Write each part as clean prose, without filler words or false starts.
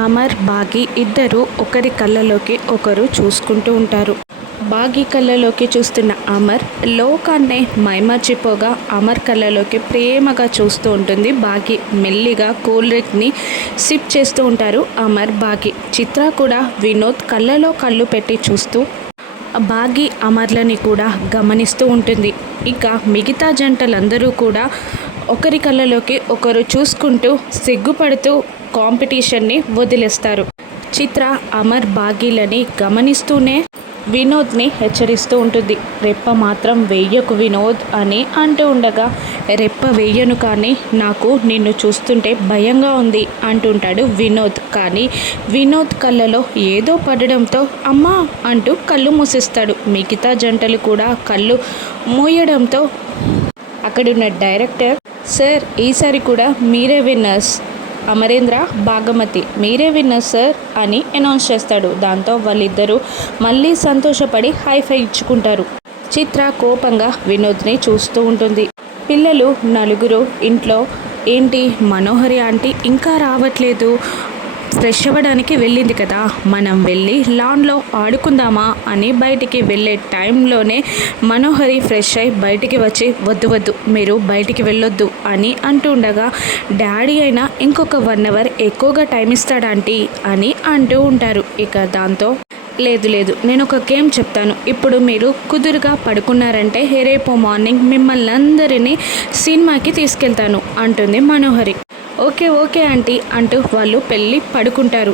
అమర్, బాగి ఇద్దరు ఒకరి కళ్ళలోకి ఒకరు చూసుకుంటూ ఉంటారు. బాగి కళ్ళలోకి చూస్తున్న అమర్ లోకాన్నే మైమర్చిపోగా అమర్ కళ్ళలోకి ప్రేమగా చూస్తూ ఉంటుంది బాగి. మెల్లిగా కూల్ డ్రింక్ని సిప్ చేస్తూ ఉంటారు అమర్, బాగి. చిత్ర కూడా వినోద్ కళ్ళలో కళ్ళు పెట్టి చూస్తూ బాగి అమర్లని కూడా గమనిస్తూ ఉంటుంది. ఇక మిగతా జంటలందరూ కూడా ఒకరి కళ్ళలోకి ఒకరు చూసుకుంటూ సిగ్గుపడుతూ కాంపిటీషన్ని వదిలేస్తారు. చిత్ర అమర్, బాగీలని గమనిస్తూనే వినోద్ని హెచ్చరిస్తూ ఉంటుంది. రెప్ప మాత్రం వెయ్యకు వినోద్ అని అంటూ ఉండగా, రెప్ప వెయ్యను కానీ నాకు నిన్ను చూస్తుంటే భయంగా ఉంది అంటుంటాడు వినోద్. కానీ వినోద్ కళ్ళలో ఏదో పడడంతో అమ్మా అంటూ కళ్ళు మూసిస్తాడు. మిగతా జంటలు కూడా కళ్ళు మూయడంతో అక్కడున్న డైరెక్టర్, సార్ ఈసారి కూడా మీరే విన్నర్స్, అమరేంద్ర, భాగమతి మీరే విన్నర్ సార్ అని అనౌన్స్ చేస్తాడు. దాంతో వాళ్ళిద్దరూ మళ్ళీ సంతోషపడి హైఫై ఇచ్చుకుంటారు. చిత్ర కోపంగా వినోద్ని చూస్తూ ఉంటుంది. పిల్లలు నలుగురు ఇంట్లో, ఏంటి మనోహరి ఆంటీ ఇంకా రావట్లేదు, ఫ్రెష్ అవ్వడానికి వెళ్ళింది కదా, మనం వెళ్ళి లాన్లో ఆడుకుందామా అని బయటికి వెళ్ళే టైంలోనే మనోహరి ఫ్రెష్ అయి బయటికి వచ్చి, వద్దు వద్దు మీరు బయటికి వెళ్ళొద్దు అని అంటూ ఉండగా, డాడీ అయినా ఇంకొక 1 అవర్ ఎక్కువగా టైం ఇస్తాడంటీ అని అంటూ ఉంటారు. ఇక దాంతో లేదు లేదు నేను ఒక గేమ్ చెప్తాను, ఇప్పుడు మీరు కుదురుగా పడుకున్నారంటే రేపు మార్నింగ్ మిమ్మల్ని అందరినీ సినిమాకి తీసుకెళ్తాను అంటుంది మనోహరి. ఓకే ఓకే ఆంటీ అంటూ వాళ్ళు పెళ్ళి పడుకుంటారు.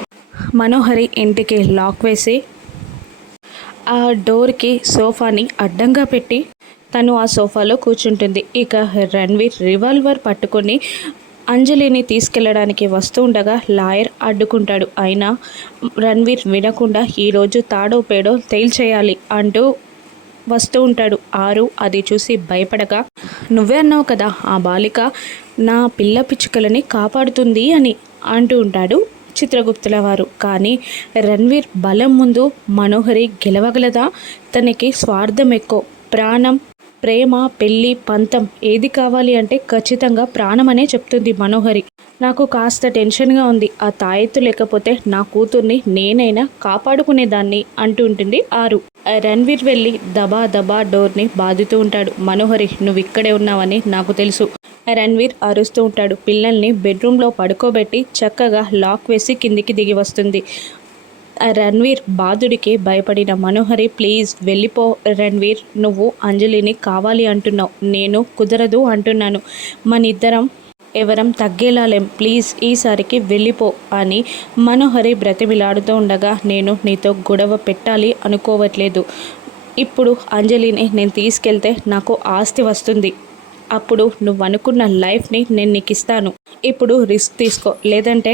మనోహరి ఇంటికి లాక్ వేసి ఆ డోర్కి సోఫాని అడ్డంగా పెట్టి తను ఆ సోఫాలో కూర్చుంటుంది. ఇక రణ్వీర్ రివాల్వర్ పట్టుకొని అంజలిని తీసుకెళ్ళడానికి వస్తూ ఉండగా లాయర్ అడ్డుకుంటాడు. అయినా రణ్వీర్ వినకుండా ఈరోజు తాడో పేడో తేల్చేయాలి అంటూ వస్తూ ఉంటాడు. ఆరు అది చూసి భయపడగా, నువ్వే అన్నావు కదా ఆ బాలిక నా పిల్ల పిచ్చుకలని కాపాడుతుంది అని అంటూ ఉంటాడు చిత్రగుప్తుల వారు. కానీ రణ్వీర్ బలం ముందు మనోహరి గెలవగలదా? తనకి స్వార్థం ఎక్కువ, ప్రాణం, ప్రేమ, పెళ్ళి, పంతం ఏది కావాలి అంటే ఖచ్చితంగా ప్రాణం అనే చెప్తుంది మనోహరి. నాకు కాస్త టెన్షన్గా ఉంది, ఆ తాయెత్తు లేకపోతే నా కూతుర్ని నేనైనా కాపాడుకునేదాన్ని అంటూ ఉంటుంది ఆరు. రణ్వీర్ వెళ్ళి దబా దబా డోర్ని బాదుతూ ఉంటాడు. మనోహరి నువ్వు ఇక్కడే ఉన్నావని నాకు తెలుసు. రణ్వీర్ అరుస్తూ ఉంటాడు. పిల్లల్ని బెడ్రూమ్లో పడుకోబెట్టి చక్కగా లాక్ వేసి కిందికి దిగి వస్తుంది. రణ్వీర్ బాధుడికి భయపడిన మనోహరి, ప్లీజ్ వెళ్ళిపో రణ్వీర్, నువ్వు అంజలిని కావాలి అంటున్నావు, నేను కుదరదు అంటున్నాను, మనిద్దరం ఎవరం తగ్గేలాలేం, ప్లీజ్ ఈసారికి వెళ్ళిపో అని మనోహరి బ్రతిమిలాడుతూ ఉండగా, నేను నీతో గొడవ పెట్టాలి అనుకోవట్లేదు, ఇప్పుడు అంజలిని నేను తీసుకెళ్తే నాకు ఆస్తి వస్తుంది, అప్పుడు నువ్వు అనుకున్న లైఫ్ని నేను నీకు ఇస్తాను, ఇప్పుడు రిస్క్ తీసుకో, లేదంటే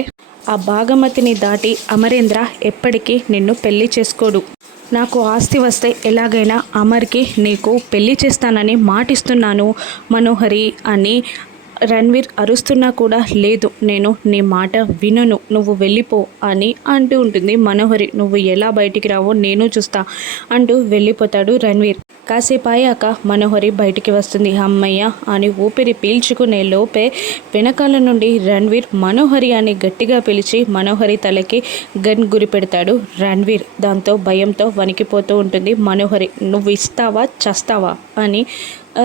ఆ భాగమతిని దాటి అమరేంద్ర ఎప్పటికీ నిన్ను పెళ్లి చేసుకోడు, నాకు ఆస్తి వస్తే ఎలాగైనా అమర్కి నీకు పెళ్లి చేస్తానని మాటిస్తున్నాను మనోహరి అని రణ్వీర్ అరుస్తున్నా కూడా, లేదు నేను నీ మాట వినను, నువ్వు వెళ్ళిపో అని అంటూ ఉంటుంది మనోహరి. నువ్వు ఎలా బయటికి రావో నేను చూస్తా అంటూ వెళ్ళిపోతాడు రణ్వీర్. కాసేపు అయ్యాక మనోహరి బయటికి వస్తుంది. అమ్మయ్య అని ఊపిరి పీల్చుకునే లోపే వెనకాల నుండి రణ్వీర్ మనోహరి అని గట్టిగా పిలిచి మనోహరి తలకి గన్ గురి పెడతాడు రణ్వీర్. దాంతో భయంతో వణికిపోతూ ఉంటుంది మనోహరి. నువ్వు ఇస్తావా చస్తావా అని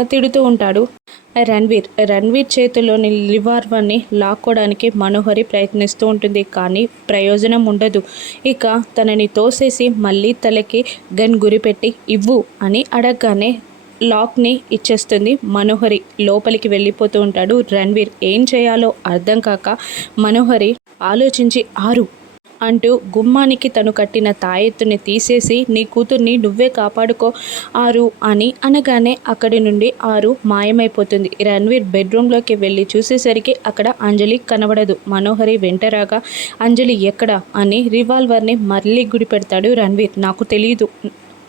తిడుతూ ఉంటాడు రణ్వీర్ చేతిలోని రివాల్వర్ని లాక్కోవడానికి మనోహరి ప్రయత్నిస్తూ ఉంటుంది. కానీ ప్రయోజనం ఉండదు. ఇక తనని తోసేసి మళ్ళీ తలకి గన్ గురిపెట్టి ఇవ్వు అని అడగగానే లాక్ని ఇచ్చేస్తుంది మనోహరి. లోపలికి వెళ్ళిపోతూ ఉంటాడు రణ్వీర్. ఏం చేయాలో అర్థం కాక మనోహరి ఆలోచించి, ఆరు అంటూ గుమ్మానికి తను కట్టిన తాయెత్తుని తీసేసి, నీ కూతుర్ని నువ్వే కాపాడుకో ఆరు అని అనగానే అక్కడి నుండి ఆరు మాయమైపోతుంది. రణ్వీర్ బెడ్రూమ్లోకి వెళ్ళి చూసేసరికి అక్కడ అంజలి కనబడదు. మనోహరి వెంటరాగా, అంజలి ఎక్కడ అని రివాల్వర్ని మళ్ళీ గురిపెడతాడు రణ్వీర్. నాకు తెలియదు,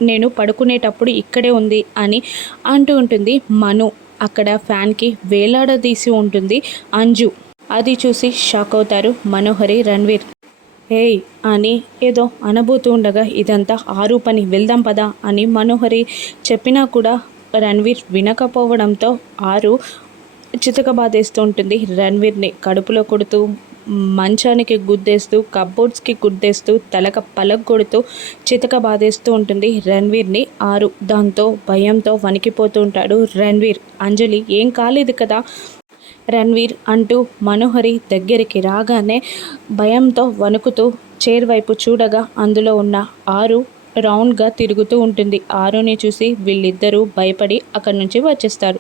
నేను పడుకునేటప్పుడు ఇక్కడే ఉంది అని అంటూ ఉంటుంది మను. అక్కడ ఫ్యాన్కి వేలాడదీసి ఉంటుంది అంజు. అది చూసి షాక్ అవుతారు మనోహరి, రణ్వీర్. ఏయ్ అని ఏదో అనబోతూ ఉండగా, ఇదంతా ఆరు పని, వెళ్దాం పదా అని మనోహరి చెప్పినా కూడా రణ్వీర్ వినకపోవడంతో ఆరు చితకబాదేస్తూ ఉంటుంది రణ్వీర్ని. కడుపులో కొడుతూ మంచానికి గుద్దేస్తూ కబోర్డ్స్కి గుద్దేస్తూ తలక పలగొడుతూ చితక బాధేస్తూ ఉంటుంది రణ్వీర్ని ఆరు. దాంతో భయంతో వణికిపోతూ ఉంటాడు రణ్వీర్. అంజలి ఏం కాలేదు కదా రణ్వీర్ అంటూ మనోహరి దగ్గరికి రాగానే భయంతో వణుకుతూ చైర్ వైపు చూడగా అందులో ఉన్న ఆరు రౌండ్గా తిరుగుతూ ఉంటుంది. ఆరుని చూసి వీళ్ళిద్దరూ భయపడి అక్కడి నుంచి వచ్చేస్తారు.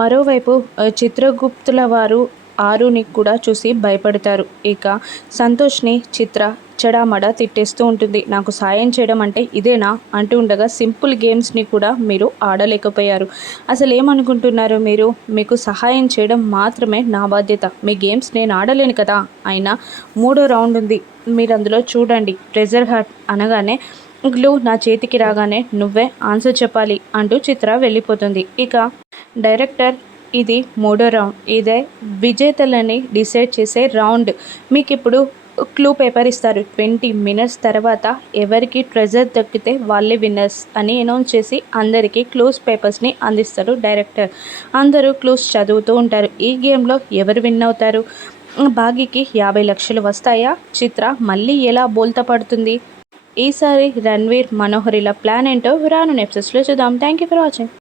మరోవైపు చిత్రగుప్తుల వారు ఆరుని కూడా చూసి భయపడతారు. ఇక సంతోష్ని చిత్ర చెడామడా తిట్టేస్తూ ఉంటుంది. నాకు సాయం చేయడం అంటే ఇదేనా అంటూ ఉండగా సింపుల్ గేమ్స్ని కూడా మీరు ఆడలేకపోయారు. అసలు ఏమనుకుంటున్నారు మీరు? మీకు సహాయం చేయడం మాత్రమే నా బాధ్యత. మీ గేమ్స్ నేను ఆడలేను కదా. అయినా 3వ రౌండ్ ఉంది, మీరు అందులో చూడండి. ట్రెజర్ హట్ అనగానే గ్లూ నా చేతికి రాగానే నువ్వే ఆన్సర్ చెప్పాలి అంటూ చిత్ర వెళ్ళిపోతుంది. ఇక డైరెక్టర్ ఇది 3వ రౌండ్, ఇదే విజేతలని డిసైడ్ చేసే రౌండ్. మీకు ఇప్పుడు క్లూ పేపర్ ఇస్తారు. 20 మినిట్స్ తర్వాత ఎవరికి ట్రెజర్ దక్కితే వాళ్ళే విన్నర్స్ అని అనౌన్స్ చేసి అందరికీ క్లూస్ పేపర్స్ని అందిస్తారు డైరెక్టర్. అందరూ క్లూస్ చదువుతూ ఉంటారు. ఈ గేమ్లో ఎవరు విన్ అవుతారు? బాగీకి 50 లక్షలు వస్తాయా? చిత్ర మళ్ళీ ఎలా బోల్తా పడుతుంది? ఈసారి రణ్వీర్ మనోహరిల ప్లాన్ ఏంటో రానున్న ఎపిసోడ్స్లో చూద్దాం. Thank you for watching.